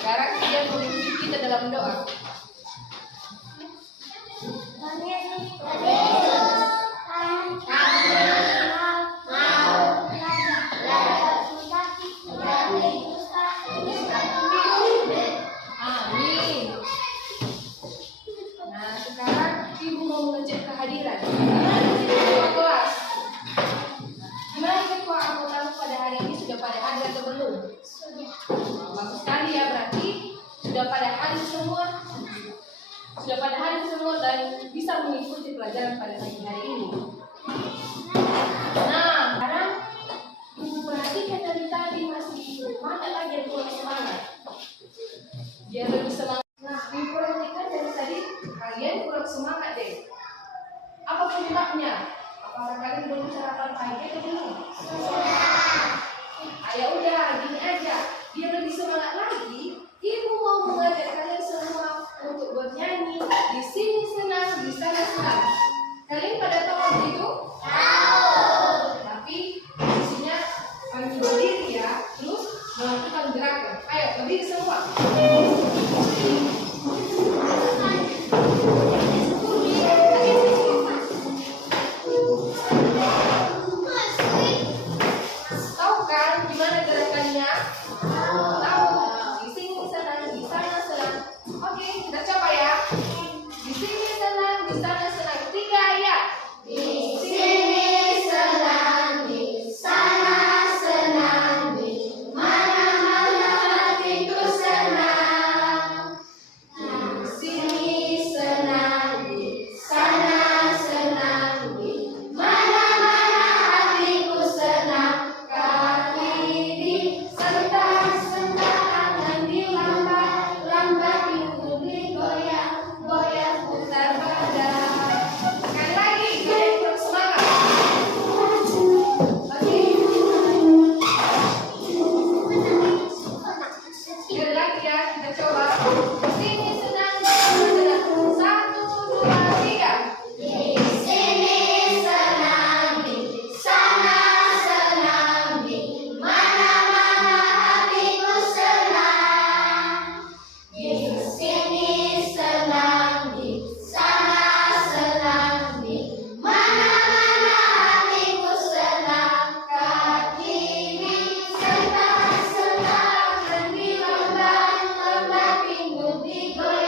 Sekarang dia memimpin kita dalam doa. Amin. Nah, sekarang ibu mau mengecek kehadiran. Ketua kelas. Gimana ketua anggota pada hari ini sudah pada hadir atau belum? Bagus sekali ya, berarti sudah pada hadir semua. Sudah pada hadir semua dan bisa mengikuti pelajaran pada pagi hari ini. Nah, sekarang ibu perhatikan dari tadi masih mana lagi yang kurang semangat? Biar lebih semangat. Nah, ibu perhatikan dari tadi kalian kurang semangat deh. Apa penyebabnya? Apakah kalian belum sarapan pagi atau belum? Ya udah, gini aja. Biar lebih semangat lagi, ibu mau mengajak kalian semua untuk bernyanyi. Di sini senang, di sana senang. Kalian pada tahu itu? Tahu. Tapi isinya kami berdiri ya, terus melakukan gerakan. Ayo berdiri semua. Tahu kan gimana gerakannya? Tahu. Di sini senang, di sana senang. Oke, kita coba ya. Di sini senang, di sana senang. 3 ya. Di sini senang, di sana senang, di mana-mana hatiku senang. Di sini senang, di sana senang, di mana-mana hatiku senang. Kaki disentak-sentak, tangan dilambat-lambat, pintu digoyang-goyang, putar badan. Sekali lagi, kalian kurang semangat. Oke. Sekali lagi ya, kita coba. Di sini senang, di sana senang. 1, 2, 3. Di sini senang, di sana senang, di mana-mana hatiku senang. Di sini senang, di sana senang, di mana-mana hatiku senang. Kaki disentak-sentak, tangan dilambat-lambat, pintu digoyang-goyang,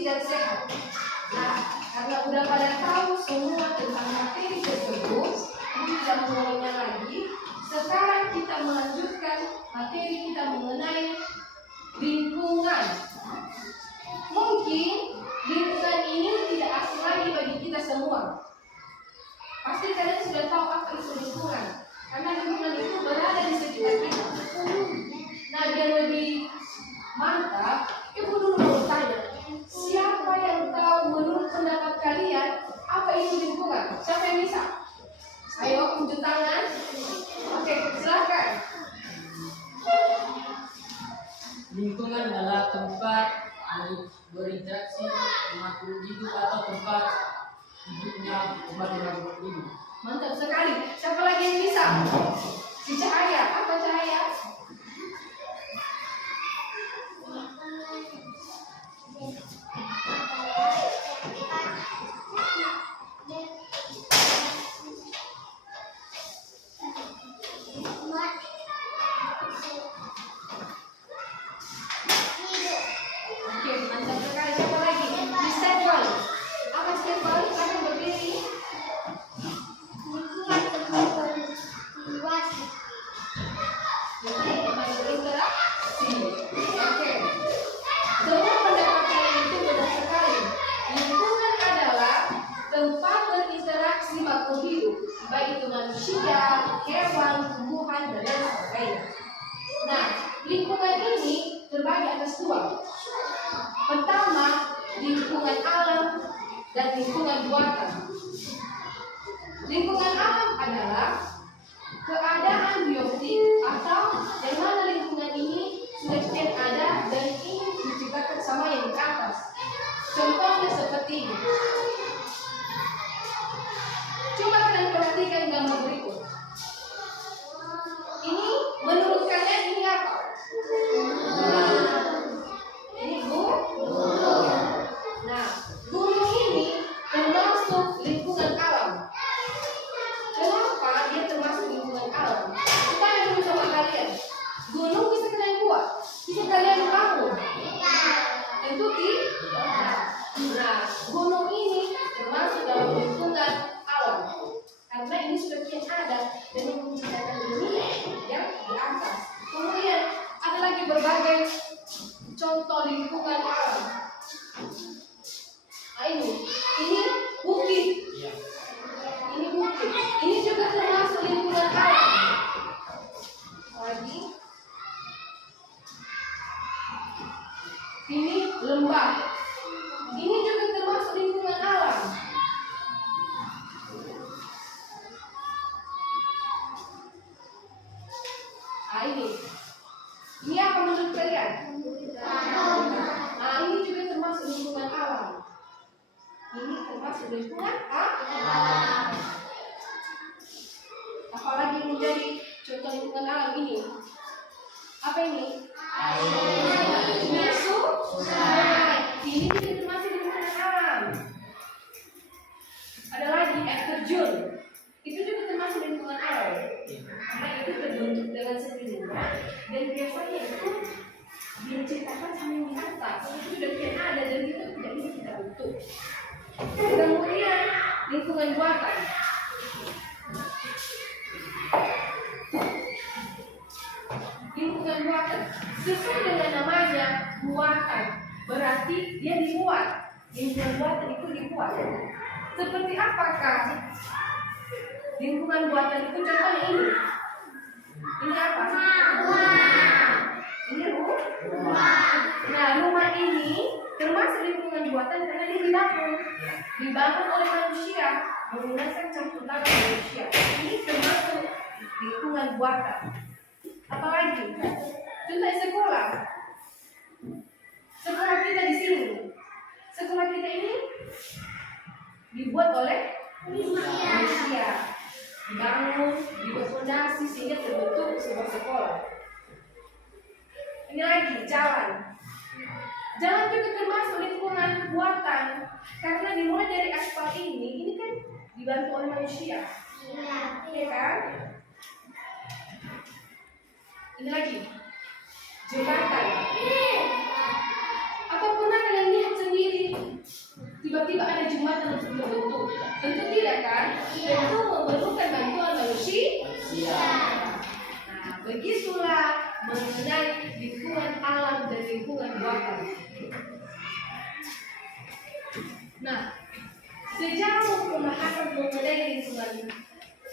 bersih dan sehat. Nah, karena udah pada tahu semua tentang materi tersebut, ini tidak mengulanginya lagi. Sekarang kita melanjutkan materi kita mengenai lingkungan. Mungkin lingkungan ini tidak asing lagi bagi kita semua. Pasti kalian sudah tahu apa itu lingkungan, karena lingkungan itu berada di sekitar kita. Nah, biar lebih mantap, ibu dulu mau tanya, siapa yang tahu menurut pendapat kalian apa itu lingkungan? Siapa yang bisa? Ayo tunjuk tangan. Oke, silakan. Lingkungan adalah tempat berinteraksi makhluk hidup atau tempat hidupnya umat makhluk hidup. Mantap sekali. Siapa lagi yang bisa? Si Cahaya. Apa Cahaya? Oke, mantap sekali. Siapa lagi? Di step 1. Apa step 1? Siapa yang berdiri? Jadi, tempat berinteraksi. Oke. Semua pendapat kalian itu benar sekali. Lingkungan adalah tempat berinteraksi makhluk hidup, baik itu manusia, hewan, tumbuhan, dan lain sebagainya. Nah, lingkungan ini terbagi atas dua. Pertama, lingkungan alam dan lingkungan buatan. Lingkungan alam adalah keadaan biotik atau yang mana lingkungan ini sudah sekian ada dan ini diciptakan sama yang di atas. Contohnya seperti ini. Coba kalian perhatikan gambar berikut. Ini menurut kalian ini apa? Ini gunung. Nah, gunung ini termasuk lingkungan alam. Kenapa dia termasuk lingkungan alam? Tanya dulu sama kalian. Gunung bisa kalian buat? Bisa kalian bangun? Tentu tidak. Nah, gunung ini termasuk dalam lingkungan alam. Karena ini sudah kian ada dan yang menciptakan ini yang di atas. Kemudian ada lagi berbagai contoh lingkungan alam. Nah, ini bukit. Ini bukit. Ini juga termasuk lingkungan alam. Lagi. Ini lembah. Ini juga termasuk lingkungan alam. Nah, ini apa menurut kalian? Nah, ini juga termasuk lingkungan alam. Ini termasuk lingkungan alam. Apalagi yang menjadi contoh lingkungan alam ini? Apa ini? Air. Sungai. Ini juga termasuk lingkungan alam. Ada lagi air terjun. Itu juga termasuk lingkungan alam. Karena itu terbentuk dengan sendirinya dan biasanya itu diciptakan sama yang di atas. Itu sudah kian ada dan itu tidak bisa kita bentuk. Kemudian lingkungan buatan. Lingkungan buatan sesuai dengan namanya buatan, berarti dia dibuat. Lingkungan buatan itu dibuat. Seperti apakah lingkungan buatan itu? Contohnya ini. Ini apa? Ini rumah. Nah, rumah ini termasuk lingkungan buatan karena dia dibangun oleh manusia menggunakan campur tangan manusia. Ini termasuk lingkungan buatan. Apalagi? Contoh sekolah. Sekolah kita di sini. Sekolah kita ini dibuat oleh manusia. Dibangun, dibuat fondasi sehingga terbentuk sebuah sekolah. Ini lagi jalan. Jalan juga termasuk lingkungan buatan karena dimulai dari aspal ini kan dibantu oleh manusia. Iya kan? Ini lagi jembatan. Atau pernah kalian lihat sendiri tiba-tiba ada jembatan untuk terbentuk? Tentu tidak kan? Tentu memerlukan bantuan manusia. Nah, begitulah mengenai lingkungan alam dan lingkungan buatan. Nah, sejauh pembahasan mengenai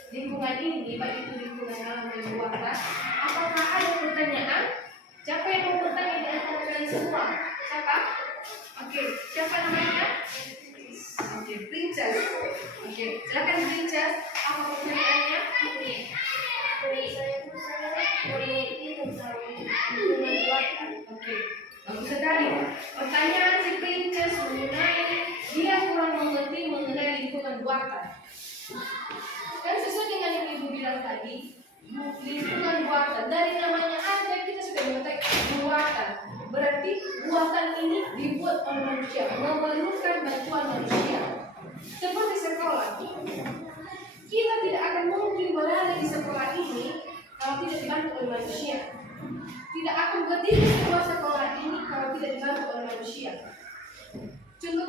lingkungan ini, baik itu lingkungan alam dan buatan, apakah ada pertanyaan? Siapa yang mau bertanya di antara kalian semua? Siapa? Oke, siapa namanya? Oke, Princess. Oke, silakan Princess. Apa pertanyaannya? Oke, bagus sekali. Pertanyaan si Princess mengenai dia kurang mengerti mengenai lingkungan buatan. Kan sesuai dengan yang Ibu bilang tadi, lingkungan buatan dari namanya aja kita sudah mengetahui buatan. Berarti buatan ini dibuat oleh manusia, memerlukan bantuan manusia. Seperti sekolah, kita tidak akan mungkin berada di sekolah ini kalau tidak dibantu oleh manusia. Tidak akan berdiri sebuah sekolah ini kalau tidak dibantu oleh manusia. Contoh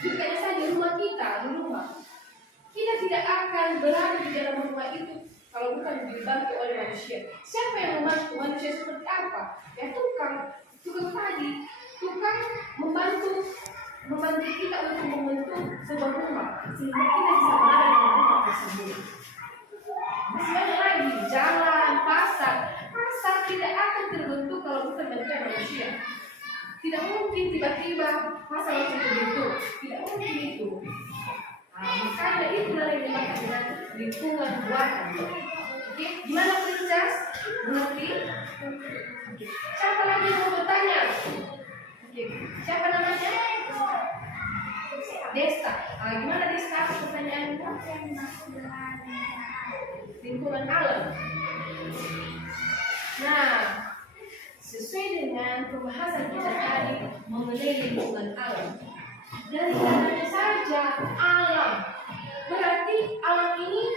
dikanya saja rumah kita di rumah. Kita tidak akan berada di dalam rumah itu kalau bukan dibantu oleh manusia. Siapa yang membantu manusia seperti apa? Ya tukang tadi, tukang membantu kita untuk membentuk sebuah rumah sehingga kita bisa berada di rumah tersebut. Masih banyak lagi jalan, pasar tidak akan terbentuk kalau bukan bantuan manusia. Tidak mungkin tiba-tiba pasar langsung terbentuk, tidak mungkin itu. Makanya itulah yang dimaksud dengan lingkungan buatan. Oke, gimana Princess? Mengerti? Oke. Siapa lagi yang mau bertanya? Oke, siapa namanya? Desta. Gimana Desta? Pertanyaanmu? Lingkungan alam. Nah, sesuai dengan pembahasan kita tadi mengenai lingkungan alam. Dari namanya saja alam, berarti alam ini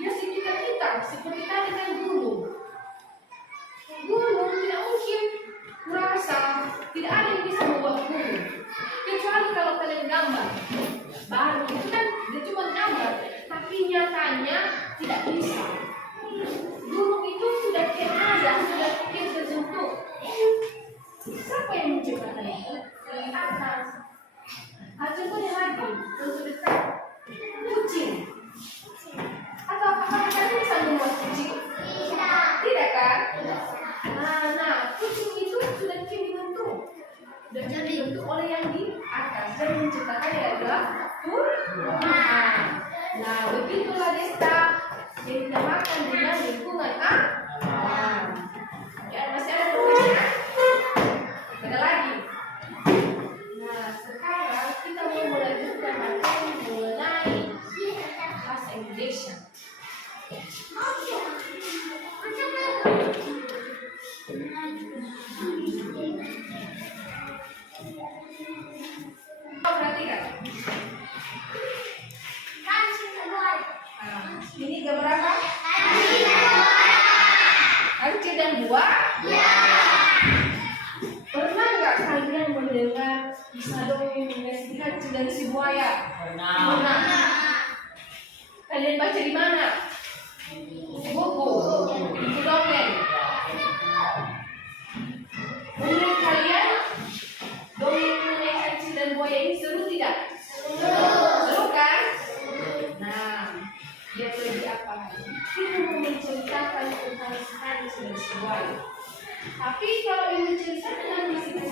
ya sekitar kita. Seperti tadi kan gunung tidak mungkin merasa tidak ada yang bisa membuat gunung kecuali kalau kalian gambar baru itu kan dia cuma gambar, tapi nyatanya tidak bisa. Gunung itu sudah ada, sudah terbentuk. Siapa yang menciptakannya? Dari atas. Contohnya lagi, untuk dekat kucing. Atau apakah kalian bisa membuat kucing? Tidak kan? Nah, kucing itu sudah dibentuk. Sudah dibentuk oleh yang di atas dan menciptakannya adalah Tuhan. Nah, begitulah Desta yang dinamakan dengan lingkungan alam. Ya, masih ada pertanyaan? Ada lagi? Nah, sekarang kita mau melanjutkan materi mengenai bahasa Indonesia. Perhatikan. Ini gambar apa? Kancil dan buah? Ya. Pernah nggak kalian mendengar kisah dongeng mengenai si kancil dan si buaya? Pernah. Kalian baca di mana? Di buku. Buku dongeng. Menurut kalian dongeng mengenai kancil dan buaya ini seru tidak? Seru kan? Nah, dia lebih apa? Kita mau menceritakan tentang si kancil dan si buaya. Tapi kalau ibu ceritakan di sisi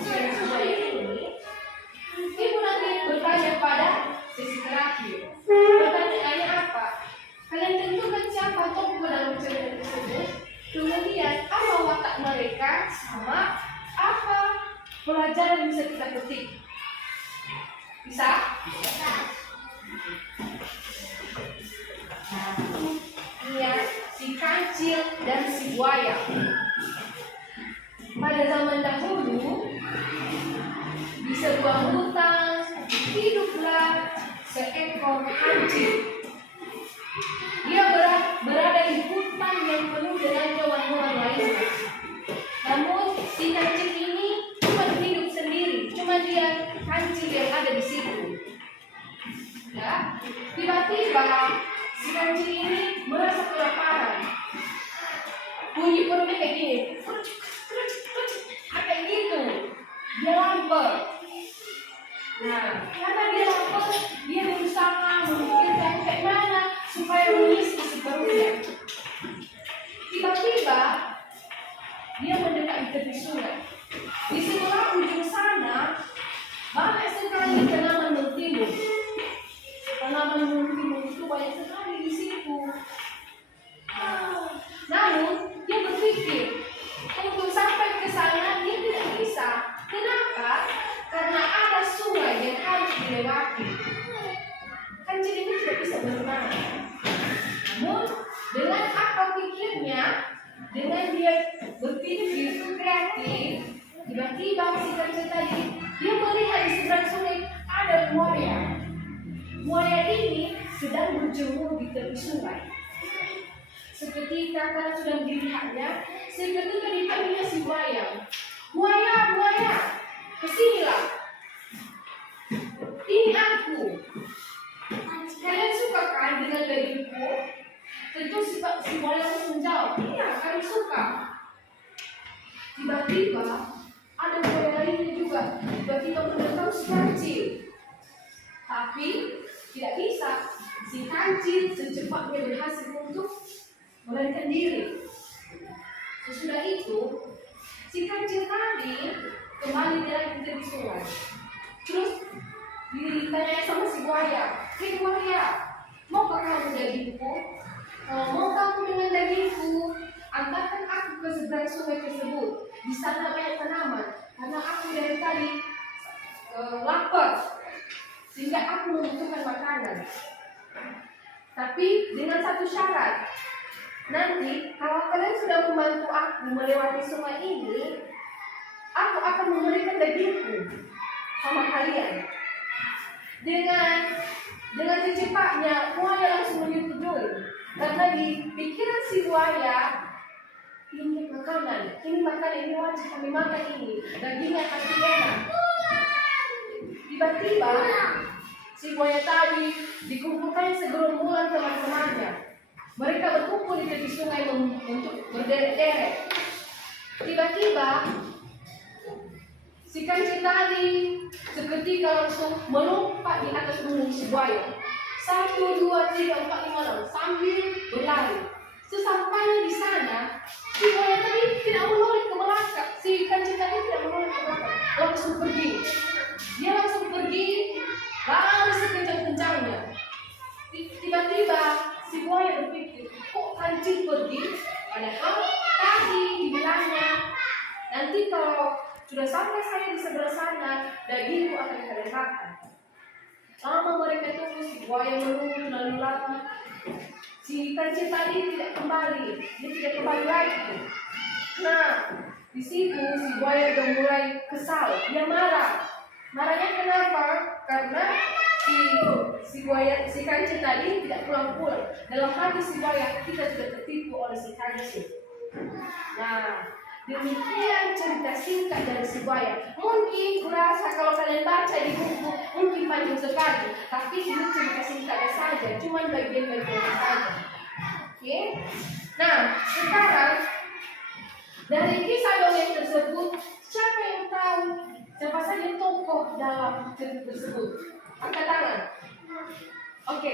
buaya ini, ibu nanti bertanya pada sisi terakhir. Pertanyaannya apa? Kalian tentukan siapa tokoh dalam cerita tersebut. Kemudian apa watak mereka sama apa pelajaran yang bisa kita petik? Bisa? Nah, ini si kancil dan si buaya. Pada zaman dahulu di sebuah hutan hiduplah seekor kancil. Dia berada di hutan yang penuh dengan hewan-hewan lainnya. Namun si kancil ini cuma hidup bagian kancil yang ada di situ. Ya, tiba-tiba si kancil ini merasa kelaparan. Bunyi perutnya kayak gini, kayak gitu. Dia lapar. Nah, karena dia lapar, dia berusaha memikirkan kayak mana supaya mengisi si perutnya. Tiba-tiba dia mendekat di tepi sungai. Di sebelah ujung sana banyak sekali tanaman mentimun. Tanaman mentimun itu banyak sekali di situ. Namun dia berpikir untuk sampai ke sana dia tidak bisa. Kenapa? Karena ada sungai yang harus dilewati. Kancil ini tidak bisa berenang. Namun dengan akal pikirnya, dengan dia berpikir kreatif, tiba-tiba si kancil tadi dia melihat di seberang sungai ada buaya. Buaya ini sedang berjemur di tepi sungai. Seketika karena sudah dilihatnya, seketika dipanggilnya si buaya. Buaya, buaya, kesinilah. Ini aku. Kalian suka kan dengan dagingku? Tentu si buaya langsung menjawab, iya, kami suka. Tiba-tiba ada buaya lainnya juga. Tiba-tiba mendekat si kancil. Tapi tidak bisa. Si kancil secepatnya berhasil untuk melarikan diri. Sesudah itu, si kancil tadi kembali dari tepi sungai. Terus ditanya sama si buaya, hei buaya, maukah kamu dagingku? Mau kamu dengan dagingku? Antarkan aku ke seberang sungai tersebut. Di sana banyak tanaman, karena aku dari tadi lapar, sehingga aku membutuhkan makanan. Tapi dengan satu syarat. Nanti kalau kalian sudah membantu aku melewati sungai ini, aku akan memberikan dagingku sama kalian. Dengan secepatnya buaya langsung menyetujui, karena di pikiran si buaya ini makanan ini wajib kami makan ini, dagingnya pasti enak. Tiba-tiba si buaya tadi dikumpulkan segerombolan teman-temannya. Mereka berkumpul di tepi sungai untuk berderet-deret. Tiba-tiba si kancil tadi seketika langsung melompat di atas punggung si buaya. 1, 2, 3, 4, 5, 6 sambil berlari. Sesampainya di sana, si buaya tadi tidak menoleh ke belakang. Si kancil tadi tidak menoleh ke belakang, langsung pergi. Dia langsung pergi, lari sekencang-kencangnya. Tiba-tiba si buaya berpikir, kok kancil pergi? Padahal tadi dibilangnya, nanti kalau sudah sampai saya di sebelah sana, dagingku akan kalian makan. Lama mereka tunggu, si buaya menunggu lalu lama. Si kancil tadi tidak kembali, dia tidak kembali lagi. Nah, di situ si buaya sudah mulai kesal, dia marah. Marahnya kenapa? Karena si kancil tadi tidak pulang-pulang. Dalam hati si buaya, kita sudah tertipu oleh si kancil. Nah, demikian cerita singkat dari si buaya. Mungkin kurasa kalau kalian baca di buku mungkin panjang sekali, tapi ini cerita singkatnya saja, cuma bagian-bagian saja. Oke? Nah, sekarang dari kisah dongeng tersebut, siapa yang tahu siapa saja tokoh dalam cerita tersebut? Angkat tangan. Oke.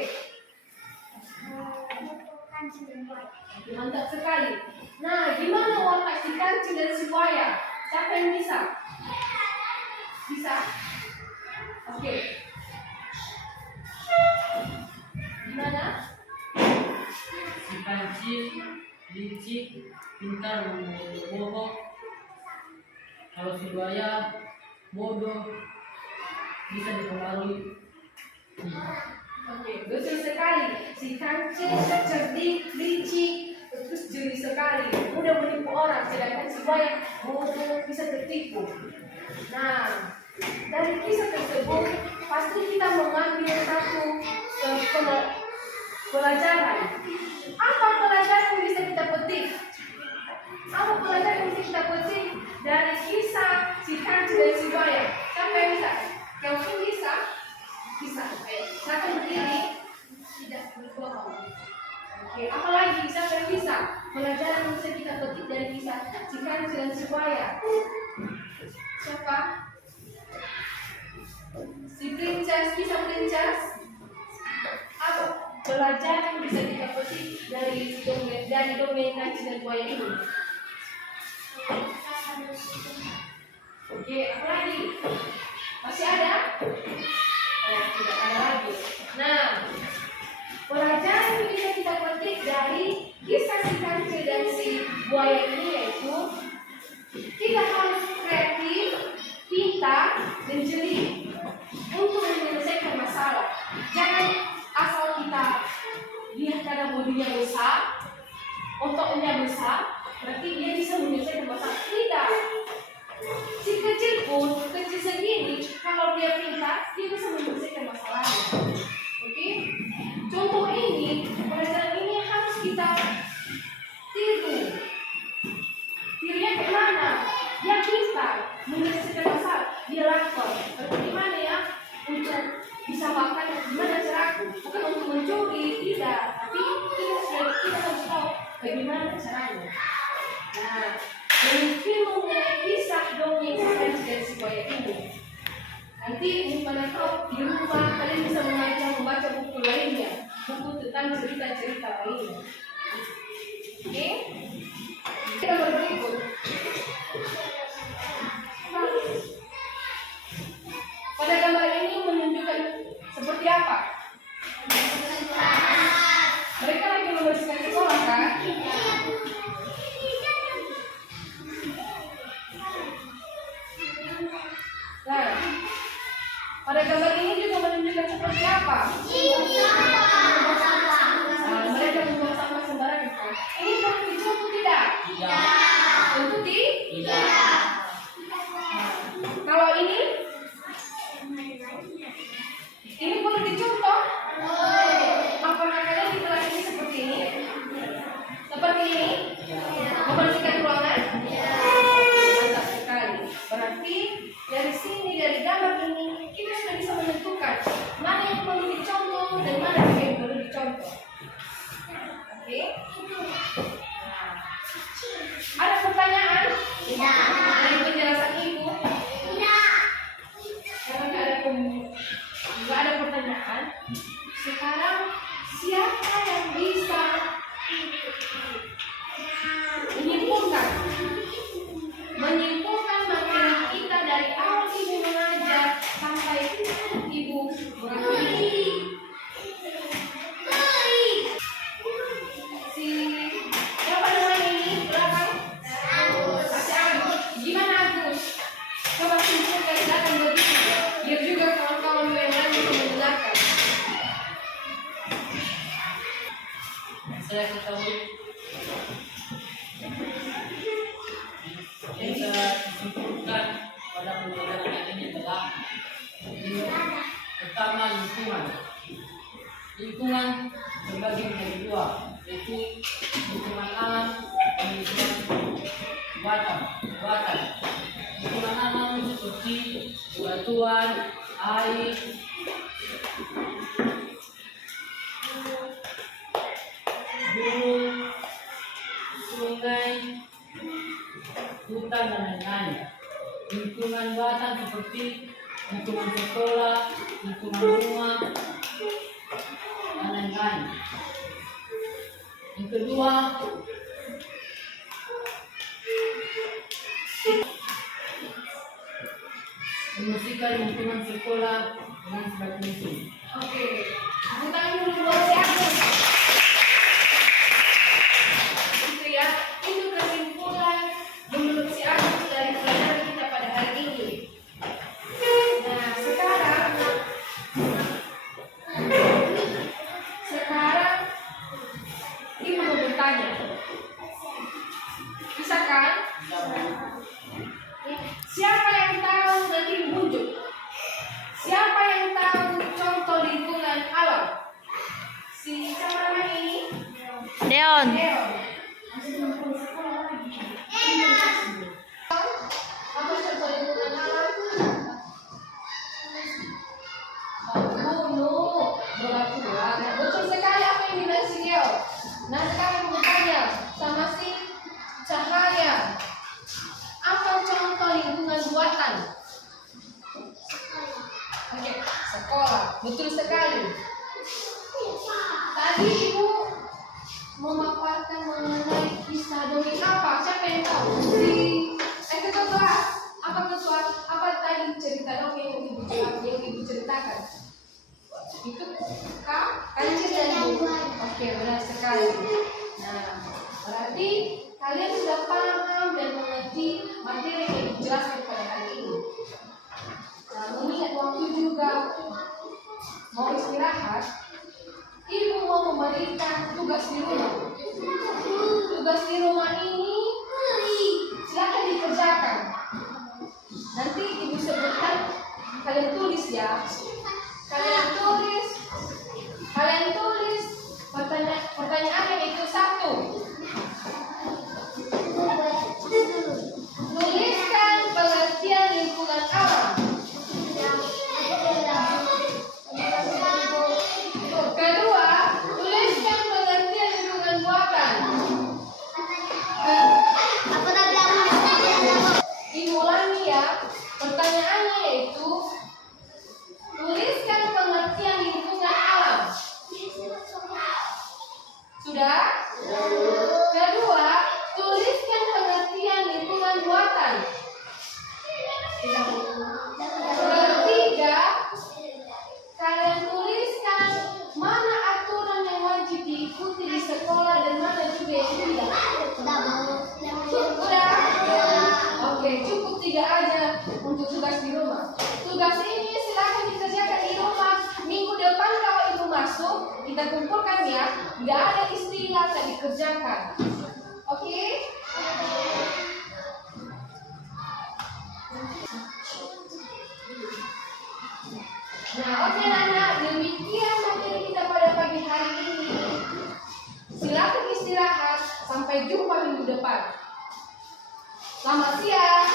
Mantap sekali. Nah, gimana watak si kancil dan si buaya? Siapa yang bisa? Bisa? Oke. Gimana? Si kancil licik, pintar membohong. Kalau si buaya bodoh, bisa dipengaruhi. Oke, betul sekali. Si kancil cerdik, licik, terus jeli sekali, mudah menipu orang. Sedangkan si buaya bodoh, bisa tertipu. Nah, dari kisah tersebut pasti kita mengambil satu pelajaran. Apa pelajaran yang bisa kita petik? Apa pelajaran yang bisa kita petik dari kisah si kancil dan si buaya? Siapa yang bisa? Satu berdiri, tidak berbohong. Oke, apalagi siapa yang bisa? Pelajaran yang bisa kita petik dari kisah si kancil dan si buaya. Siapa? Si princess, bisa princess? Apa pelajaran yang bisa kita petik dari dongeng kancil dan buaya ini? Oke, apa lagi? Masih ada? Oh, tidak ada lagi. Nah, pelajaran yang bisa kita petik dari kisah si kancil dan si buaya ini yaitu kita harus kreatif, pintar, dan jeli untuk menyelesaikan masalah. Jangan asal kita lihat karena bodinya besar, ototnya besar, berarti dia bisa menyelesaikan masalah. Tidak. Si kecil pun, kecil segini, kalau dia pintar, dia bisa menyelesaikan masalahnya. Oke? Contoh ini, pelajaran ini harus kita tiru. Tirunya kemana? Dia pintar, menyelesaikan masalah, dia lapar. Berarti gimana ya? Untuk bisa makan, gimana caranya? Bukan untuk mencuri, tidak. Tapi kita harus tahu bagaimana caranya. Nah, mungkin mengenai kisah dongeng kancil dan si buaya ini. Nanti pada tahu di rumah kalian bisa membaca buku lainnya, buku tentang cerita-cerita lainnya. Oke? Kita berikut. Pada gambar ini menunjukkan seperti apa? Mereka lagi membersihkan sekolah kan? Nah, pada gambar ini juga menunjukkan seperti apa? Nah, mereka membuang sampah sembarangan kan? Ini perlu dicontoh tidak? Tentu tidak. Kalau ini perlu dicontoh. Apakah kalian di kelas ini seperti ini? Seperti ini? Membersihkan ruangan? Mantap sekali. Berarti dari sini, dari gambar ini, kita sudah bisa menentukan mana yang perlu dicontoh dan mana yang perlu dicontoh. Oke? Nah, ada pertanyaan? Dari penjelasan ibu? Karena nggak ada pertanyaan. Sekarang siapa yang bisa menyimpulkan materi kita dari awal ibu mengajar sampai ibu berakhir? Siapa namanya ini? Belakang? Masih Agus. Gimana Agus? Coba simpulkan, silakan begitu. Biar juga kawan-kawan yang lain bisa mendengarkan. Saya ketahui bisa disimpulkan pada pembelajaran ini adalah pertama lingkungan terbagi menjadi dua, yaitu lingkungan alam dan lingkungan buatan. Lingkungan alam seperti batuan, air, gunung, sungai, hutan dan lain-lain. Lingkungan buatan seperti lingkungan sekolah, lingkungan rumah, dan lain-lain. Yang kedua, membersihkan lingkungan sekolah dengan sebaik mungkin. Oke. Tepuk tangan dulu buat si Agus. Itu ya, itu kesimpulan menurut si Agus dari pelajaran kita pada hari ini. Nah, sekarang ibu mau bertanya. Bisa kan? Siapa yang tahu nanti bujuk? Siapa yang tahu contoh lingkungan alam? Si siapa namanya ini? Deon. Apa contoh lingkungan alam? Gunung. Bola kuat. Nah, betul sekali apa yang bilang si Leo. Nah, sekarang bertanya sama si Cahaya. Apa contoh lingkungan buatan? Oke, sekolah. Betul sekali. Tadi Ibu memaparkan mengenai kisah dongeng apa? Siapa yang tahu? Ketua kelas. Apa ketua? Apa tadi cerita dongeng yang Ibu ceritakan? Itu Kak? Kalian cerita Ibu? Oke, benar sekali. Nah, berarti kalian sudah paham dan mengerti materi yang dijelaskan pada hari ini. Nah, mengingat waktu juga mau istirahat, Ibu mau memberikan tugas di rumah. Tugas di rumah ini silakan dikerjakan. Nanti Ibu sebutkan, kalian tulis ya. Kalian tulis pertanyaannya itu satu. Tuliskan pengertian lingkungan alam. Kedua, tuliskan pengertian lingkungan buatan. Ibu ulangi ya. Pertanyaannya yaitu tuliskan pengertian lingkungan alam. Sudah? Kedua, tuliskan pengertian lingkungan buatan. Ketiga, kalian tuliskan mana aturan yang wajib diikuti di sekolah dan mana juga yang tidak. Sudah? Oke, cukup 3 aja untuk tugas di rumah. Tugas ini silakan dikerjakan di rumah. Minggu depan kalau Ibu masuk, kita kumpulkan ya. Tidak ada istilah tak dikerjakan. Oke? Nah, oke anak, demikian materi kita pada pagi hari ini. Silakan istirahat. Sampai jumpa minggu depan. Selamat siang.